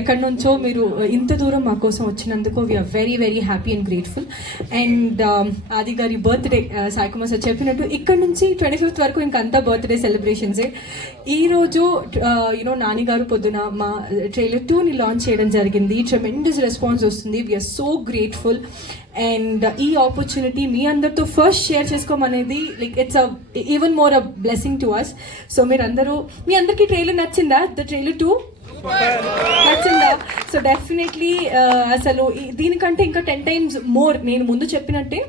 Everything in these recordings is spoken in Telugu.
ఎక్కడి నుంచో మీరు ఇంత దూరం మా కోసం వచ్చినందుకు we're very very happy and grateful. And Aadi గారి బర్త్డే సాయి కుమార్ సార్ చెప్పినట్టు ఇక్కడ నుంచి 25th వరకు ఇంకంతా బర్త్డే సెలబ్రేషన్సే. ఈరోజు నాని గారు పొద్దున మా ట్రైలర్ 2ని లాంచ్ చేయడం జరిగింది. ట్రెమెండస్ రెస్పాన్స్ వస్తుంది. We're so grateful. అండ్ ఈ ఆపర్చునిటీ మీ అందరితో ఫస్ట్ షేర్ చేసుకోమనేది like it's even more a blessing to us. So మీరందరూ మీ అందరికీ ట్రైలర్ నచ్చిందా? ద ట్రైలర్ 2 నచ్చిందా? సో డెఫినెట్లీ అసలు దీనికంటే ఇంకా 10 times మోర్ నేను ముందు చెప్పినట్టే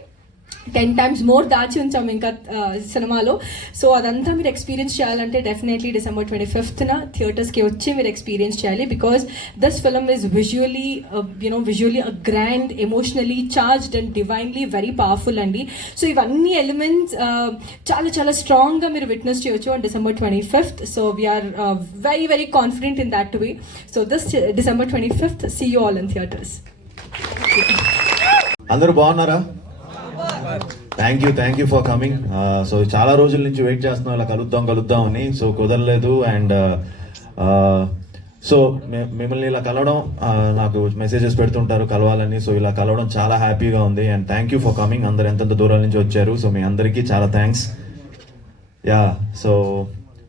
10 times మోర్ దాచి ఉంచాము ఇంకా సినిమాలో. సో అదంతా మీరు ఎక్స్పీరియన్స్ చేయాలంటే డెఫినెట్లీ December 25th థియేటర్స్కి వచ్చి మీరు ఎక్స్పీరియన్స్ చేయాలి. Because this film is visually a grand, emotionally charged and divinely very powerful అండి. సో ఇవన్నీ ఎలిమెంట్స్ చాలా చాలా స్ట్రాంగ్గా మీరు విట్నెస్ చేయొచ్చు on December 25th. So we're very very confident in that way. So this December 25th, see you all in theatres. అందరూ బాగున్నారా? Thank you for coming. So చాలా రోజుల నుంచి వెయిట్ చేస్తున్నాం ఇలా కలుద్దాం అని. సో కుదరలేదు. అండ్ సో మిమ్మల్ని ఇలా కలవడం, నాకు మెసేజెస్ పెడుతుంటారు కలవాలని. సో ఇలా కలవడం చాలా హ్యాపీగా ఉంది. And thank you for coming. అందరు ఎంతెంత దూరాల నుంచి వచ్చారు. సో మీ అందరికీ చాలా థ్యాంక్స్. సో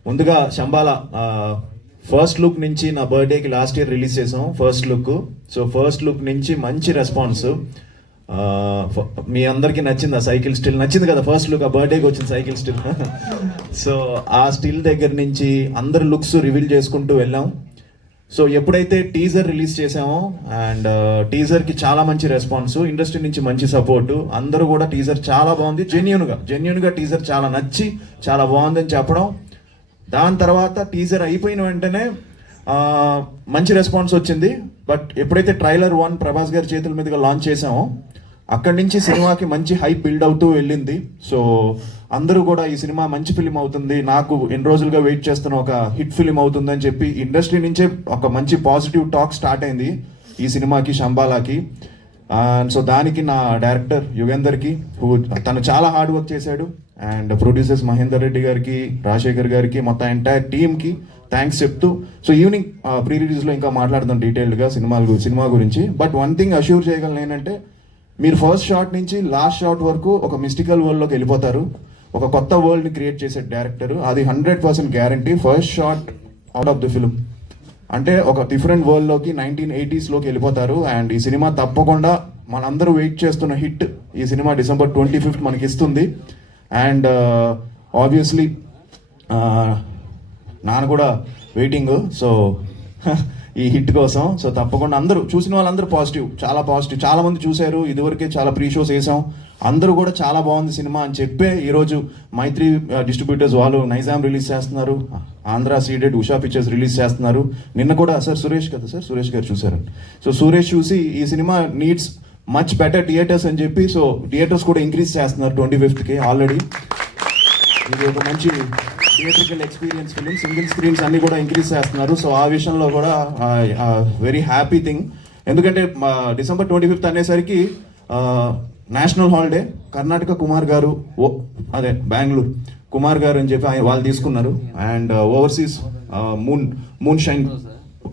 ముందుగా శంబాల ఫస్ట్ లుక్ నుంచి నా బర్త్డేకి లాస్ట్ ఇయర్ రిలీజ్ చేసాం first look. So first look నుంచి మంచి రెస్పాన్స్. మీ అందరికీ నచ్చింది ఆ సైకిల్ స్టిల్? నచ్చింది కదా ఫస్ట్ లుక్, ఆ బర్త్డేకి వచ్చిన సైకిల్ స్టిల్. సో ఆ స్టిల్ దగ్గర నుంచి అందరు లుక్స్ రివీల్ చేసుకుంటూ వెళ్ళాం. సో ఎప్పుడైతే టీజర్ రిలీజ్ చేసామో అండ్ టీజర్కి చాలా మంచి రెస్పాన్స్, ఇండస్ట్రీ నుంచి మంచి సపోర్టు, అందరూ కూడా టీజర్ చాలా బాగుంది, జెన్యున్గా టీజర్ చాలా నచ్చి చాలా బాగుందని చెప్పడం. దాని తర్వాత టీజర్ అయిపోయిన వెంటనే మంచి రెస్పాన్స్ వచ్చింది. బట్ ఎప్పుడైతే ట్రైలర్ 1 ప్రభాస్ గారి చేతుల మీదుగా లాంచ్ చేసామో అక్కడి నుంచి సినిమాకి మంచి హైప్ బిల్డ్ అవుతూ వెళ్ళింది. సో అందరూ కూడా ఈ సినిమా మంచి ఫిలిం అవుతుంది, నాకు ఎన్ని రోజులుగా వెయిట్ చేస్తున్న ఒక హిట్ ఫిలిం అవుతుందని చెప్పి ఇండస్ట్రీ నుంచే ఒక మంచి పాజిటివ్ టాక్ స్టార్ట్ అయింది ఈ సినిమాకి, శంబాలాకి. సో దానికి నా డైరెక్టర్ యుగేందర్కి, తను చాలా హార్డ్ వర్క్ చేశాడు, అండ్ ప్రొడ్యూసర్స్ మహేందర్ రెడ్డి గారికి, రాజశేఖర్ గారికి, మొత్తం ఎంటైర్ టీమ్కి థ్యాంక్స్ చెప్తూ. సో ఈవినింగ్ ప్రీ రిలీజ్లో ఇంకా మాట్లాడదాం డీటెయిల్డ్గా సినిమా గురించి. బట్ వన్ థింగ్ అష్యూర్ చేయగలను ఏంటంటే, మీరు ఫస్ట్ షాట్ నుంచి లాస్ట్ షాట్ వరకు ఒక మిస్టికల్ వరల్డ్లోకి వెళ్ళిపోతారు. ఒక కొత్త వరల్డ్ని క్రియేట్ చేసే డైరెక్టర్, అది 100% guarantee. First shot out of the film అంటే ఒక డిఫరెంట్ వరల్డ్లోకి 1980s వెళ్ళిపోతారు. అండ్ ఈ సినిమా తప్పకుండా మనందరూ వెయిట్ చేస్తున్న హిట్ ఈ సినిమా December 25th మనకి ఇస్తుంది. అండ్ ఆబ్వియస్లీ నాన్న కూడా వెయిటింగ్ సో ఈ హిట్ కోసం. సో తప్పకుండా అందరూ చూసిన వాళ్ళందరూ చాలా మంది చూశారు. ఇదివరకే చాలా ప్రీ షోస్ వేసాం, అందరూ కూడా చాలా బాగుంది సినిమా అని చెప్పే ఈరోజు మైత్రి డిస్ట్రిబ్యూటర్స్ వాళ్ళు నైజాం రిలీజ్ చేస్తున్నారు, Andhra ceded Usha Pictures release చేస్తున్నారు. నిన్న కూడా సురేష్ గారు చూశారు. సో సురేష్ చూసి ఈ cinema needs much better theatres అని చెప్పి, సో థియేటర్స్ కూడా ఇంక్రీజ్ చేస్తున్నారు 25th ఆల్రెడీ. ఇది ఒక మంచి theatrical experience film, single screens అన్ని కూడా ఇంక్రీజ్ చేస్తున్నారు. సో ఆ విషయంలో కూడా వెరీ హ్యాపీ థింగ్. ఎందుకంటే December 25th అనేసరికి నేషనల్ హాలిడే, కర్ణాటక కుమార్ గారు, బెంగళూరు కుమార్ గారు అని చెప్పి వాళ్ళు తీసుకున్నారు. అండ్ ఓవర్సీస్ మూన్ షైన్,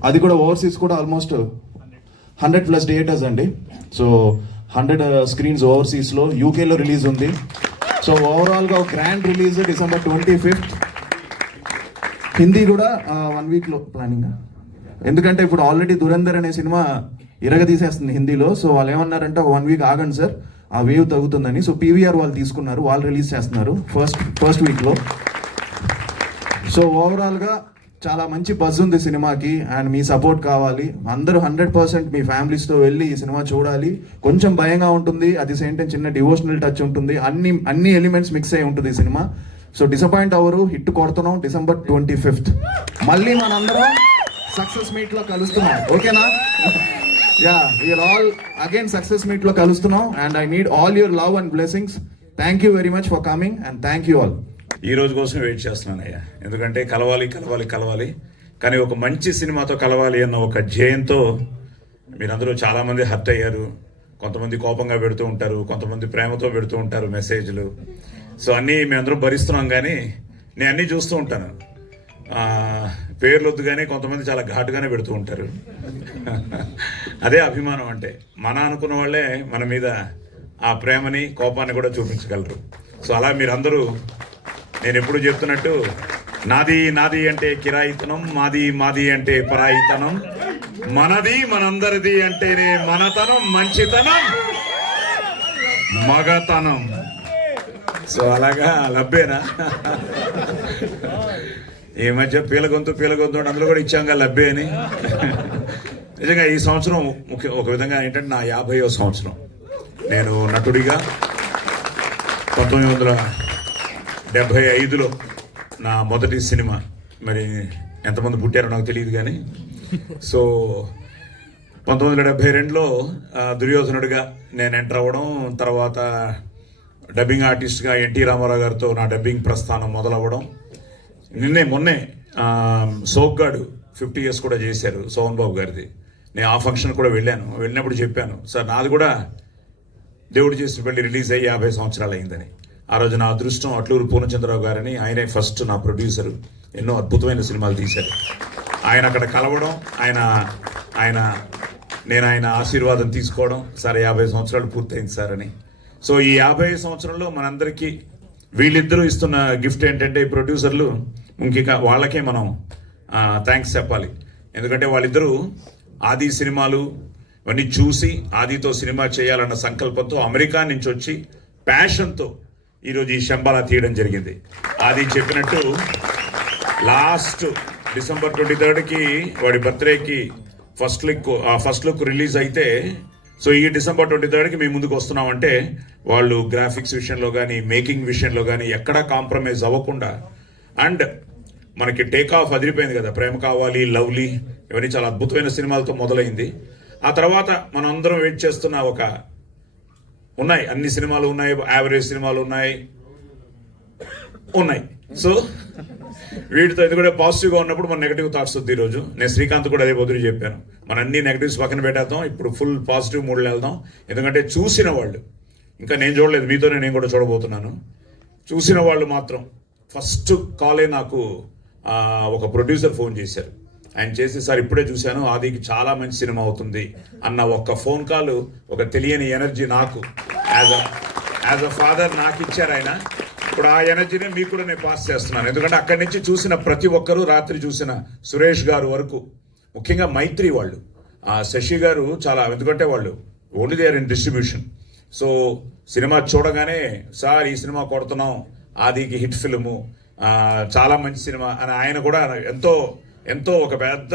అది కూడా ఓవర్సీస్ కూడా ఆల్మోస్ట్ 100+ థియేటర్స్ అండి. సో 100 స్క్రీన్స్ ఓవర్సీస్లో, యూకేలో రిలీజ్ ఉంది. సో ఓవరాల్గా grand release December 25th. Hindi కూడా 1 weekలో ప్లానింగ్, ఎందుకంటే ఇప్పుడు ఆల్రెడీ దురంధర్ అనే సినిమా తీసేస్తుంది హిందీలో. సో వాళ్ళు ఏమన్నారంటే ఒక 1 week ఆగండి సార్, ఆ వేవ్ తగ్గుతుందని. సో PVR వాళ్ళు తీసుకున్నారు, వాళ్ళు రిలీజ్ చేస్తున్నారు ఫస్ట్ వీక్లో. సో ఓవరాల్గా చాలా మంచి బజ్ ఉంది సినిమాకి. అండ్ మీ సపోర్ట్ కావాలి, అందరూ 100% మీ ఫ్యామిలీస్తో వెళ్ళి ఈ సినిమా చూడాలి. కొంచెం భయంగా ఉంటుంది, అది సేమ్ టైం చిన్న డివోషనల్ టచ్ ఉంటుంది, అన్ని ఎలిమెంట్స్ మిక్స్ అయి ఉంటుంది ఈ సినిమా. సో డిసప్పాయింట్ అవ్వరు, హిట్ కొడుతున్నాం December 25th. మళ్ళీ మనందరం సక్సెస్ మీట్లో కలుస్తున్నాం, ఓకేనా? వీఆర్ ఆల్ అగైన్ సక్సెస్ మీట్లో కలుస్తున్నాం. And I need all your love and blessings. Thank you very much for coming and thank you all. ఈ రోజు కోసం వెయిట్ చేస్తున్నాను అయ్యా, ఎందుకంటే కలవాలి కానీ ఒక మంచి సినిమాతో కలవాలి అన్న ఒక ధ్యేయంతో మీరందరూ చాలామంది హర్ట్ అయ్యారు. కొంతమంది కోపంగా పెడుతూ ఉంటారు, కొంతమంది ప్రేమతో పెడుతూ ఉంటారు మెసేజ్లు. సో అన్నీ మేమందరం భరిస్తున్నాం, కానీ నేను అన్నీ చూస్తూ ఉంటాను. పేర్లు వద్దు కానీ కొంతమంది చాలా ఘాటుగానే పెడుతూ ఉంటారు. అదే అభిమానం అంటే. మన అనుకున్న వాళ్ళే మన మీద ఆ ప్రేమని కోపాన్ని కూడా చూపించగలరు. సో అలా మీరందరూ నేను ఎప్పుడు చెప్తున్నట్టు నాది నాది అంటే కిరాయితనం, మాది మాది అంటే పరాయితనం, మనది మనందరిది అంటేనే మనతనం, మంచితనం, మగతనం. సో అలాగా లబ్బేనా? ఈ మధ్య పీలగొంతు అందులో కూడా ఇచ్చాంగా లబ్బే అని. నిజంగా ఈ సంవత్సరం ఒక విధంగా ఏంటంటే నా 50వ సంవత్సరం. నేను నటుడిగా 1975లో నా మొదటి సినిమా, మరి ఎంతమంది పుట్టారో నాకు తెలియదు కానీ, సో 1972లో దుర్యోధనుడిగా నేను ఎంటర్ అవ్వడం, తర్వాత డబ్బింగ్ ఆర్టిస్ట్గా ఎన్టీ రామారావు గారితో నా డబ్బింగ్ ప్రస్థానం మొదలవ్వడం. మొన్నే సోగ్గాడు 50 years కూడా చేశారు సోహన్ బాబు గారిది. నేను ఆ ఫంక్షన్ కూడా వెళ్ళినప్పుడు చెప్పాను, సార్ నాది కూడా దేవుడు చేసి వెళ్ళి రిలీజ్ అయ్యి 50 సంవత్సరాలు అయిందని. ఆ రోజు నా అదృష్టం అట్లూరు పూర్ణచంద్రరావు గారని, ఆయనే ఫస్ట్ నా ప్రొడ్యూసరు, ఎన్నో అద్భుతమైన సినిమాలు తీశారు. ఆయన అక్కడ కలవడం, నేను ఆయన ఆశీర్వాదం తీసుకోవడం, సార్ 50 సంవత్సరాలు పూర్తయింది సార్ అని. సో ఈ 50 సంవత్సరంలో మనందరికీ వీళ్ళిద్దరూ ఇస్తున్న గిఫ్ట్ ఏంటంటే, ఈ ప్రొడ్యూసర్లు ఇంక వాళ్ళకే మనం థ్యాంక్స్ చెప్పాలి. ఎందుకంటే వాళ్ళిద్దరూ ఆది సినిమాలు ఇవన్నీ చూసి ఆదితో సినిమా చేయాలన్న సంకల్పంతో అమెరికా నుంచి వచ్చి ప్యాషన్తో ఈరోజు ఈ శంబాలా తీయడం జరిగింది. ఆది చెప్పినట్టు లాస్ట్ December 23కి వాడి బర్త్డేకి ఫస్ట్ లుక్ రిలీజ్ అయితే, సో ఈ December 23కి మేము ముందుకు వస్తున్నామంటే వాళ్ళు గ్రాఫిక్స్ విషయంలో కానీ మేకింగ్ విషయంలో కానీ ఎక్కడా కాంప్రమైజ్ అవ్వకుండా, అండ్ మనకి టేక్ ఆఫ్ అదిరిపోయింది కదా. ప్రేమ కావాలి, లవ్లీ, ఇవన్నీ చాలా అద్భుతమైన సినిమాలతో మొదలైంది. ఆ తర్వాత మనం అందరం వెయిట్ చేస్తున్న ఉన్నాయి అన్ని సినిమాలు ఉన్నాయి, యావరేజ్ సినిమాలు ఉన్నాయి. సో వీటితో ఇది కూడా పాజిటివ్గా ఉన్నప్పుడు మన నెగిటివ్ థాట్స్ వద్దు. ఈరోజు నేను శ్రీకాంత్ కూడా అదే పొద్దున చెప్పాను, మన అన్ని నెగిటివ్స్ పక్కన పెట్టేద్దాం, ఇప్పుడు ఫుల్ పాజిటివ్ మూడ్లో వెళ్దాం. ఎందుకంటే చూసిన వాళ్ళు, ఇంకా నేను చూడలేదు, మీతోనే నేను కూడా చూడబోతున్నాను. చూసిన వాళ్ళు మాత్రం ఫస్ట్ కాలే నాకు ఒక ప్రొడ్యూసర్ ఫోన్ చేశారు. ఆయన చేసి, సార్ ఇప్పుడే చూశాను, ఆదికి చాలా మంచి సినిమా అవుతుంది అన్న ఒక్క ఫోన్ కాల్, ఒక తెలియని ఎనర్జీ నాకు యాజ్ అ ఫాదర్ నాకు ఇచ్చారు ఆయన. ఇప్పుడు ఆ ఎనర్జీని మీకు కూడా నేను పాస్ చేస్తున్నాను. ఎందుకంటే అక్కడి నుంచి చూసిన ప్రతి ఒక్కరూ, రాత్రి చూసిన సురేష్ గారు వరకు, ముఖ్యంగా మైత్రి వాళ్ళు, శశి గారు చాలా, ఎందుకంటే వాళ్ళు only they are in distribution. So సినిమా చూడగానే, సార్ ఈ సినిమా కొడుతున్నాం, ఆదికి హిట్ ఫిల్ము, చాలా మంచి సినిమా అని ఆయన కూడా ఎంతో ఒక పెద్ద,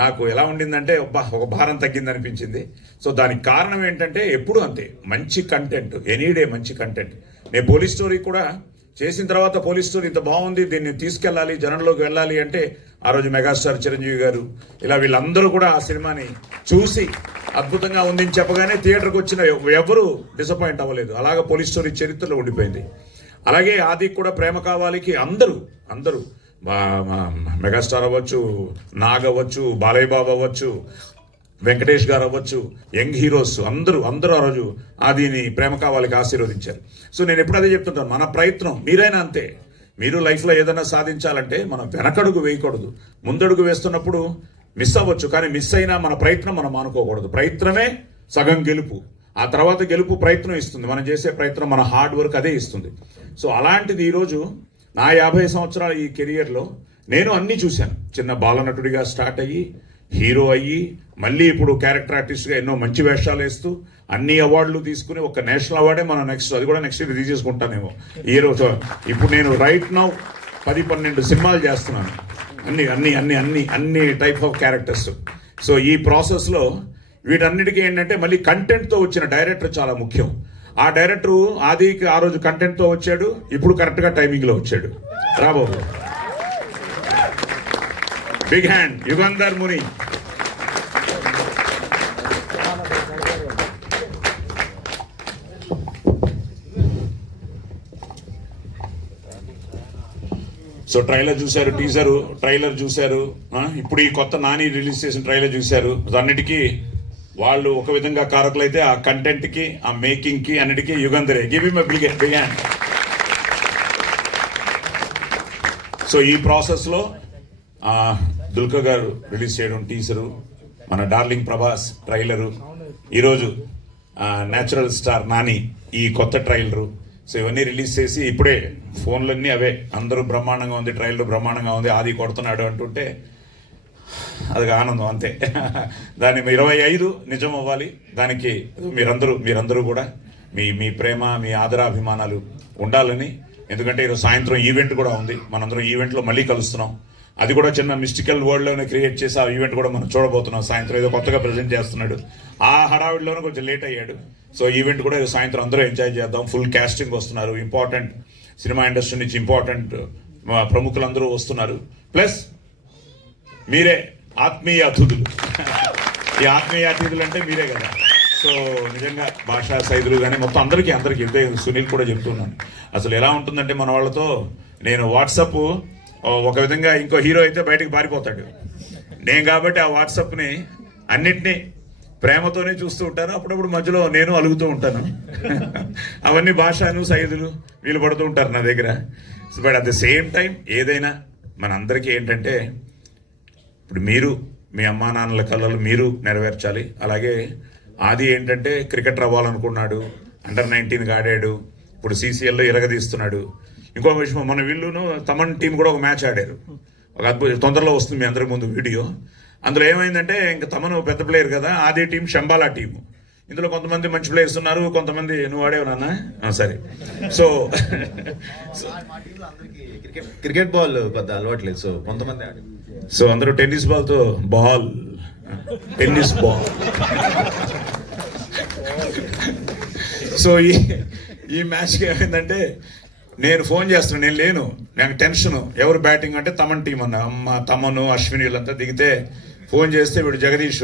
నాకు ఎలా ఉండిందంటే ఒక భారం తగ్గింది అనిపించింది. సో దానికి కారణం ఏంటంటే ఎప్పుడు అంతే, మంచి కంటెంట్, ఎనీడే మంచి కంటెంట్. నేను పోలీస్ స్టోరీ కూడా చేసిన తర్వాత, పోలీస్ స్టోరీ ఇంత బాగుంది, దీన్ని తీసుకెళ్ళాలి, జనంలోకి వెళ్ళాలి అంటే, ఆ రోజు మెగాస్టార్ చిరంజీవి గారు ఇలా వీళ్ళందరూ కూడా ఆ సినిమాని చూసి అద్భుతంగా ఉందని చెప్పగానే థియేటర్కి వచ్చిన ఎవరు డిసప్పాయింట్ అవ్వలేదు. అలాగా పోలీస్ స్టోరీ చరిత్రలో ఉండిపోయింది. అలాగే ఆది కూడా ప్రేమ కావాలికి అందరూ మెగాస్టార్ అవ్వచ్చు, నాగ్ అవ్వచ్చు, బాలయ్య బాబు అవ్వచ్చు, వెంకటేష్ గారు అవ్వచ్చు, యంగ్ హీరోస్ అందరూ ఆ రోజు ఆదిని ప్రేమ కావాలికి ఆశీర్వదించారు. సో నేను ఎప్పుడు అదే చెప్తుంటాను, మన ప్రయత్నం, మీరైనా అంతే, మీరు లైఫ్లో ఏదైనా సాధించాలంటే మనం వెనకడుగు వేయకూడదు. ముందడుగు వేస్తున్నప్పుడు మిస్ అవ్వచ్చు, కానీ మిస్ అయినా మన ప్రయత్నం మనం మానుకోకూడదు. ప్రయత్నమే సగం గెలుపు, ఆ తర్వాత గెలుపు ప్రయత్నం ఇస్తుంది. మనం చేసే ప్రయత్నం, మన హార్డ్ వర్క్ అదే ఇస్తుంది. సో అలాంటిది ఈరోజు నా 50 సంవత్సరాల ఈ కెరియర్లో నేను అన్నీ చూశాను. చిన్న బాలనటుడిగా స్టార్ట్ అయ్యి, హీరో అయ్యి, మళ్ళీ ఇప్పుడు క్యారెక్టర్ ఆర్టిస్ట్గా ఎన్నో మంచి వేషాలు వేస్తూ అన్ని అవార్డులు తీసుకుని, ఒక నేషనల్ అవార్డే మనం అది కూడా నెక్స్ట్ ఇయర్ తీసేసుకుంటానేమో. ఈ రోజు ఇప్పుడు నేను రైట్ నౌ 10-12 సినిమాలు చేస్తున్నాను, అన్ని టైప్ ఆఫ్ క్యారెక్టర్స్. సో ఈ ప్రాసెస్లో వీటన్నిటికీ ఏంటంటే మళ్ళీ కంటెంట్తో వచ్చిన డైరెక్టర్ చాలా ముఖ్యం. ఆ డైరెక్టర్ ఆదికి ఆ రోజు కంటెంట్తో వచ్చాడు, ఇప్పుడు కరెక్ట్గా టైమింగ్లో వచ్చాడు. రాబాబు, బిగ్ హ్యాండ్, యుగంధర్ ముని. సో ట్రైలర్ చూశారు, ట్రైలర్ చూశారు, ఇప్పుడు ఈ కొత్త నాని రిలీజ్ చేసిన ట్రైలర్ చూశారు. అన్నిటికీ వాళ్ళు ఒక విధంగా కారకులైతే, ఆ కంటెంట్కి, ఆ మేకింగ్కి, అన్నిటికీ యుగంధరే. Give him a big hand. So ఈ ప్రాసెస్లో దుల్కర్ గారు రిలీజ్ చేయడం టీజరు, మన డార్లింగ్ ప్రభాస్ ట్రైలరు, ఈరోజు న్యాచురల్ స్టార్ నాని ఈ కొత్త ట్రైలరు. సో ఇవన్నీ రిలీజ్ చేసి ఇప్పుడే ఫోన్లన్నీ అవే, అందరూ బ్రహ్మాండంగా ఉంది, ట్రైలర్ బ్రహ్మాండంగా ఉంది, ఆది కొడుతున్నాడు అంటుంటే అది ఆనందం అంతే. దాన్ని 25 నిజం అవ్వాలి. దానికి మీరందరూ కూడా మీ ప్రేమ, మీ ఆదరాభిమానాలు ఉండాలని. ఎందుకంటే ఈరోజు సాయంత్రం ఈవెంట్ కూడా ఉంది, మనందరం ఈవెంట్లో మళ్ళీ కలుస్తున్నాం. అది కూడా చిన్న మిస్టికల్ వరల్డ్లోనే క్రియేట్ చేసి ఆ ఈవెంట్ కూడా మనం చూడబోతున్నాం. సాయంత్రం ఏదో కొత్తగా ప్రజెంట్ చేస్తున్నాడు, ఆ హడావిడిలోనే కొంచెం లేట్ అయ్యాడు. సో ఈవెంట్ కూడా సాయంత్రం అందరూ ఎంజాయ్ చేద్దాం. ఫుల్ క్యాస్టింగ్ వస్తున్నారు, ఇంపార్టెంట్ సినిమా ఇండస్ట్రీ నుంచి ఇంపార్టెంట్ ప్రముఖులందరూ వస్తున్నారు. ప్లస్ మీరే ఆత్మీయ అతిథులు. ఈ ఆత్మీయ అతిథులు అంటే మీరే కదా. సో నిజంగా భాషా సైదులు కానీ మొత్తం అందరికీ ఇదే సునీల్ కూడా చెప్తున్నాను. అసలు ఎలా ఉంటుందంటే మన వాళ్ళతో నేను వాట్సాప్ ఒక విధంగా, ఇంకో హీరో అయితే బయటకు పారిపోతాడు, నేను కాబట్టి ఆ వాట్సాప్ని అన్నిటినీ ప్రేమతోనే చూస్తూ ఉంటాను. అప్పుడప్పుడు మధ్యలో నేను అలుగుతూ ఉంటాను. అవన్నీ భాషను సైదులు వీళ్ళు పడుతూ ఉంటారు నా దగ్గర. But at the same time ఏదైనా మన అందరికీ ఏంటంటే, ఇప్పుడు మీరు మీ అమ్మా నాన్నల కళలు మీరు నెరవేర్చాలి. అలాగే ఆది ఏంటంటే క్రికెటర్ అవ్వాలనుకున్నాడు, అండర్ 19 ఆడాడు, ఇప్పుడు CCLలో ఇరగదీస్తున్నాడు. ఇంకో విషయం, మన వీళ్ళును తమన్ టీం కూడా ఒక మ్యాచ్ ఆడారు, ఒక అద్భుత, తొందరలో వస్తుంది మీ అందరి ముందు వీడియో. అందులో ఏమైందంటే, ఇంకా తమను పెద్ద ప్లేయర్ కదా, ఆది టీం శంబాలా టీము. ఇందులో కొంతమంది మంచి ప్లేయర్స్ ఉన్నారు, కొంతమంది నువ్వు ఆడేవు నాన్న సరే. సో క్రికెట్ బాల్ పెద్ద అలవాట్లేదు, సో కొంతమంది సో అందరూ టెన్నిస్ బాల్తో టెన్నిస్ బాల్. సో ఈ మ్యాచ్కి ఏమైందంటే, నేను ఫోన్ చేస్తున్నాను, నేను లేను, నాకు టెన్షన్. ఎవరు బ్యాటింగ్ అంటే తమన్ టీం అన్న, అమ్మ తమను అశ్విని వీళ్ళంతా దిగితే ఫోన్ చేస్తే వీడు జగదీష్,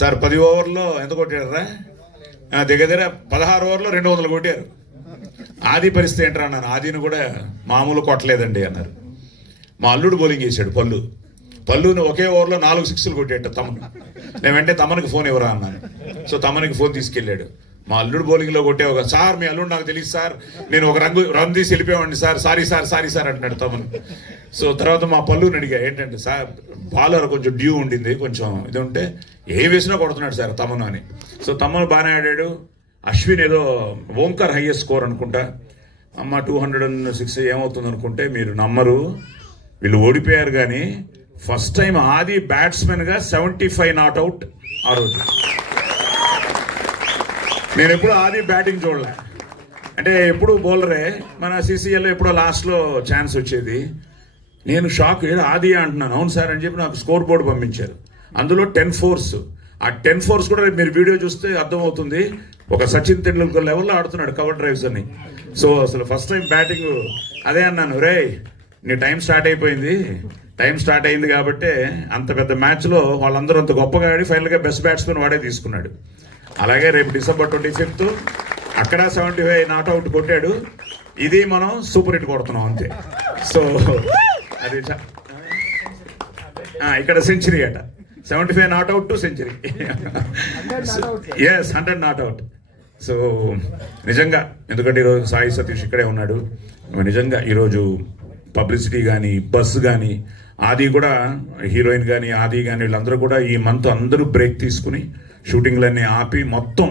సార్ 10 ఓవర్లో ఎంత కొట్టారా? దగ్గర 16 ఓవర్లో 200 కొట్టారు. ఆది పరిస్థితి ఏంట్రా అన్నాను. ఆదిని కూడా మామూలు కొట్టలేదండి అన్నారు. మా అల్లుడు బౌలింగ్ చేశాడు, పల్లుని ఒకే ఓవర్లో 4 సిక్స్లు కొట్టేట తమను. నేను వెంటనే తమనికి ఫోన్ ఇవ్వరా అన్నాను. సో తమనికి ఫోన్ తీసుకెళ్ళాడు. మా అల్లుడు బౌలింగ్లో కొట్టేవు, సార్ మీ అల్లుడు నాకు తెలియదు సార్, నేను ఒక రన్ తీసి వెళ్ళిపోయామండి సార్, సారీ సార్ అంటున్నాడు తమను. సో తర్వాత మా పల్లుని అడిగా, ఏంటంటే సార్ బాలర్ కొంచెం డ్యూ ఉండింది, కొంచెం ఇది ఉంటే ఏ వేసినా కొడుతున్నాడు సార్ తమను అని. సో తమను బాగానే ఆడాడు. అశ్విన్ ఏదో ఓంకార్ హైయెస్ట్ స్కోర్ అనుకుంటా, అమ్మ 206 ఏమవుతుంది అనుకుంటే, మీరు నమ్మరు, వీళ్ళు ఓడిపోయారు. కానీ ఫస్ట్ టైం ఆది బ్యాట్స్మెన్గా 75 నాట్అవుట్ ఆ రోజు. నేను ఎప్పుడు ఆది బ్యాటింగ్ చూడలే, అంటే ఎప్పుడు బౌలరే, మన CCLలో ఎప్పుడో లాస్ట్లో ఛాన్స్ వచ్చేది. నేను షాక్, ఏదో ఆది అంటున్నాను. అవును సార్ అని చెప్పి నాకు స్కోర్ బోర్డు పంపించారు, అందులో 10 ఫోర్స్. ఆ 10 ఫోర్స్ కూడా మీరు వీడియో చూస్తే అర్థమవుతుంది, ఒక సచిన్ తెండూల్కర్ లెవెల్లో ఆడుతున్నాడు కవర్ డ్రైవ్స్ అని. సో అసలు ఫస్ట్ టైం బ్యాటింగ్ అదే అన్నాను, రే నీ టైం స్టార్ట్ అయింది కాబట్టి అంత పెద్ద మ్యాచ్లో వాళ్ళందరూ అంత గొప్పగా ఆడి ఫైనల్గా బెస్ట్ బ్యాట్స్మెన్ వాడే తీసుకున్నాడు. అలాగే రేపు December 25 అక్కడ 75 నాట్అవుట్ కొట్టాడు. ఇది మనం సూపర్ హిట్ కొడుతున్నాం అంతే. సో అది ఇక్కడ సెంచరీ అట, 75 not out to century. Yes 100 not out. So నిజంగా, ఎందుకంటే ఈరోజు సాయి సతీష్ ఇక్కడే ఉన్నాడు. నిజంగా ఈరోజు పబ్లిసిటీ కానీ, బస్ కానీ, ఆది కూడా హీరోయిన్ కానీ, ఆది కానీ వీళ్ళందరూ కూడా ఈ మంత్ అందరూ బ్రేక్ తీసుకుని షూటింగ్లన్నీ ఆపి మొత్తం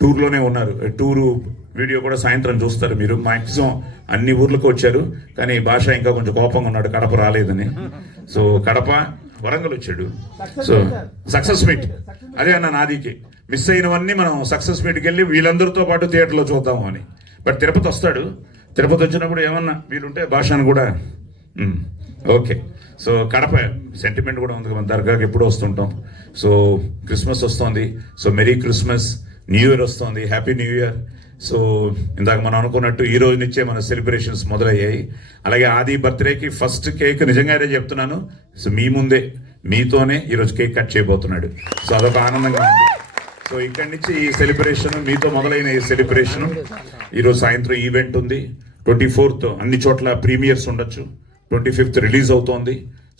టూర్లోనే ఉన్నారు. టూరు వీడియో కూడా సాయంత్రం చూస్తారు మీరు. మ్యాక్సిమం అన్ని ఊర్లకు వచ్చారు, కానీ భాష ఇంకా కొంచెం కోపంగా ఉన్నాడు కడప రాలేదని. సో కడప, వరంగల్ వచ్చాడు. సో సక్సెస్ మీట్ అదే అన్న, నాదికి మిస్ అయినవన్నీ మనం సక్సెస్ మీట్కి వెళ్ళి వీళ్ళందరితో పాటు థియేటర్లో చూద్దాము అని. బట్ తిరుపతి వస్తాడు, తిరుపతి వచ్చినప్పుడు ఏమన్నా వీలుంటే భాషను కూడా ఓకే. సో కడప సెంటిమెంట్ కూడా ఉంది, మన దర్గాకి ఎప్పుడు వస్తుంటాం. సో క్రిస్మస్ వస్తుంది, so merry Christmas, new year వస్తుంది, హ్యాపీ న్యూ ఇయర్. సో ఇందాక మనం అనుకున్నట్టు ఈ రోజు నుంచే మన సెలబ్రేషన్స్ మొదలయ్యాయి. అలాగే ఆది బర్త్డేకి ఫస్ట్ కేక్ నిజంగానే చెప్తున్నాను, సో మీ ముందే మీతోనే ఈరోజు కేక్ కట్ చేయబోతున్నాడు. సో అదొక ఆనందంగా ఉంది. సో ఇక్కడి నుంచి ఈ సెలబ్రేషన్ మీతో మొదలైన ఈ సెలబ్రేషన్ ఈరోజు సాయంత్రం ఈవెంట్ ఉంది. 24th అన్ని చోట్ల ప్రీమియర్స్ ఉండొచ్చు, 25th రిలీజ్ అవుతోంది.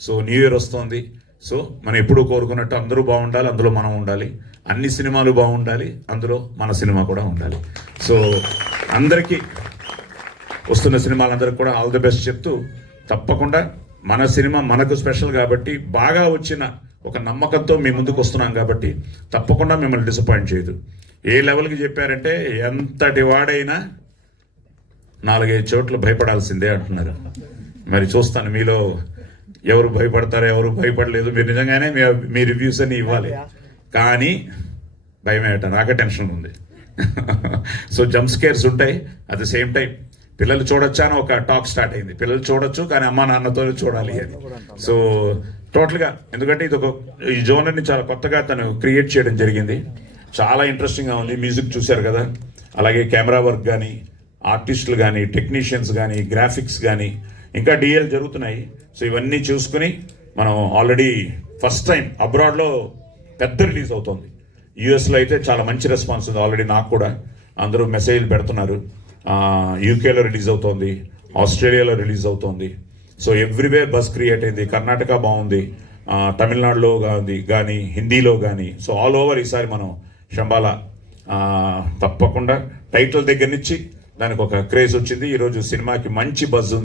సో న్యూ ఇయర్ వస్తోంది. సో మనం ఎప్పుడూ కోరుకున్నట్టు అందరూ బాగుండాలి, అందులో మనం ఉండాలి. అన్ని సినిమాలు బాగుండాలి, అందులో మన సినిమా కూడా ఉండాలి. సో అందరికీ, వస్తున్న సినిమాలందరికీ కూడా ఆల్ ది బెస్ట్ చెప్తూ, తప్పకుండా మన సినిమా మనకు స్పెషల్ కాబట్టి బాగా వచ్చిన ఒక నమ్మకంతో మీ ముందుకు వస్తున్నాం కాబట్టి తప్పకుండా మిమ్మల్ని డిసప్పాయింట్ చేయదు. ఏ లెవెల్కి చెప్పారంటే ఎంతటి వాడైనా 4-5 చోట్ల భయపడాల్సిందే అంటున్నారు. మరి చూస్తాను మీలో ఎవరు భయపడతారో ఎవరు భయపడలేదు. మీరు నిజంగానే మీ రివ్యూస్ అని ఇవ్వాలి. కానీ భయం ఏట నాకే టెన్షన్ ఉంది. సో జంప్ స్కేర్స్ ఉంటాయి. అట్ ద సేమ్ టైం పిల్లలు చూడొచ్చా అని ఒక టాక్ స్టార్ట్ అయింది. పిల్లలు చూడొచ్చు కానీ అమ్మా నాన్నతో చూడాలి అని. సో టోటల్గా ఎందుకంటే ఇది ఈ జోనర్ని చాలా కొత్తగా తను క్రియేట్ చేయడం జరిగింది. చాలా ఇంట్రెస్టింగ్గా ఉంది. మ్యూజిక్ చూశారు కదా, అలాగే కెమెరా వర్క్ కానీ, ఆర్టిస్టులు కానీ, టెక్నీషియన్స్ కానీ, గ్రాఫిక్స్ కానీ, ఇంకా డిఎల్ జరుగుతున్నాయి. సో ఇవన్నీ చూసుకుని మనం ఆల్రెడీ ఫస్ట్ టైం అబ్రాడ్లో పెద్ద రిలీజ్ అవుతుంది. యూఎస్లో అయితే చాలా మంచి రెస్పాన్స్ ఉంది. ఆల్రెడీ నాకు కూడా అందరూ మెసేజ్లు పెడుతున్నారు. యూకేలో రిలీజ్ అవుతోంది, ఆస్ట్రేలియాలో రిలీజ్ అవుతోంది. సో ఎవ్రీవేర్ బస్ క్రియేట్ అయింది. కర్ణాటక బాగుంది, తమిళనాడులో కానీ హిందీలో కానీ. సో ఆల్ ఓవర్ ఈసారి మనం శంబాలా తప్పకుండా టైటిల్ దగ్గర నుంచి దానికి ఒక క్రేజ్ వచ్చింది. ఈరోజు సినిమాకి మంచి బజ్ ఉంది.